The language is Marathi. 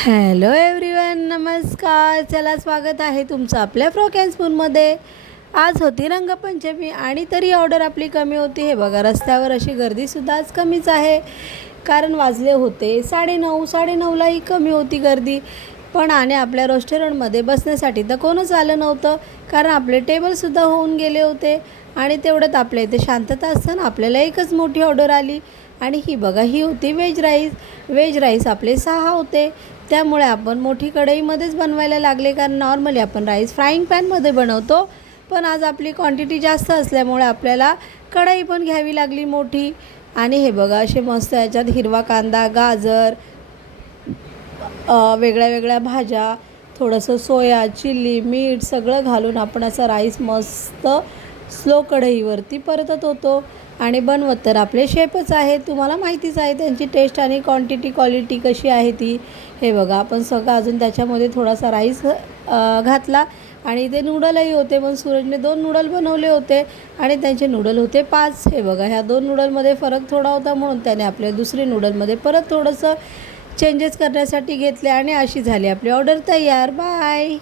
हॅलो एव्हरीवन, नमस्कार. चला, स्वागत आहे तुमचं आपल्या फ्रॉक अँड स्पूनमध्ये. आज होती रंगपंचमी आणि तरी ऑर्डर आपली कमी होती. हे बघा, रस्त्यावर अशी गर्दीसुद्धा आज कमीच आहे, कारण वाजले होते 9:30. 9:30लाही कमी होती गर्दी. पण आणि आपल्या रेस्टॉरंटमध्ये बसण्यासाठी तर कोणच आलं नव्हतं, कारण आपले टेबलसुद्धा होऊन गेले होते. आणि तेवढ्यात आपल्या इथे शांतता असताना आपल्याला एकच मोठी ऑर्डर आली. आणि ही बघा, ही होती व्हेज राईस. व्हेज राईस आपले 6 होते. त्यामुळे आपण मोठी कढईमध्येच बनवायला लागले, कारण नॉर्मली आपण राईस फ्राईंग पॅनमध्ये बनवतो. पण आज आपली क्वांटिटी जास्त असल्यामुळे आपल्याला कढई पण घ्यावी लागली मोठी. आणि हे बघा, असे मस्त याच्यात हिरवा कांदा, गाजर, वेगळ्या वेगळ्या भाज्या, थोडंसं सोया, चिली, मीठ सगळं घालून आपण असा राईस मस्त स्लो कढईवरती परतत होतो. आणि बनवत तर आपले शेफच आहेत, तुम्हाला माहितीच आहे त्यांची टेस्ट आणि क्वालिटी कशी आहे ती. हे बघा, आपण सगळं अजून त्याच्यामध्ये थोडासा राईस घातला. आणि ते नूडलही होते, पण सूरजने 2 नूडल बनवले होते आणि त्यांचे नूडल होते 5. हे बघा, ह्या 2 नूडलमध्ये फरक थोडा होता, म्हणून त्याने आपल्या दुसरी नूडलमध्ये परत थोडंसं चेंजेस करण्यासाठी घेतले. आणि अशी झाली आपली ऑर्डर तयार. बाय.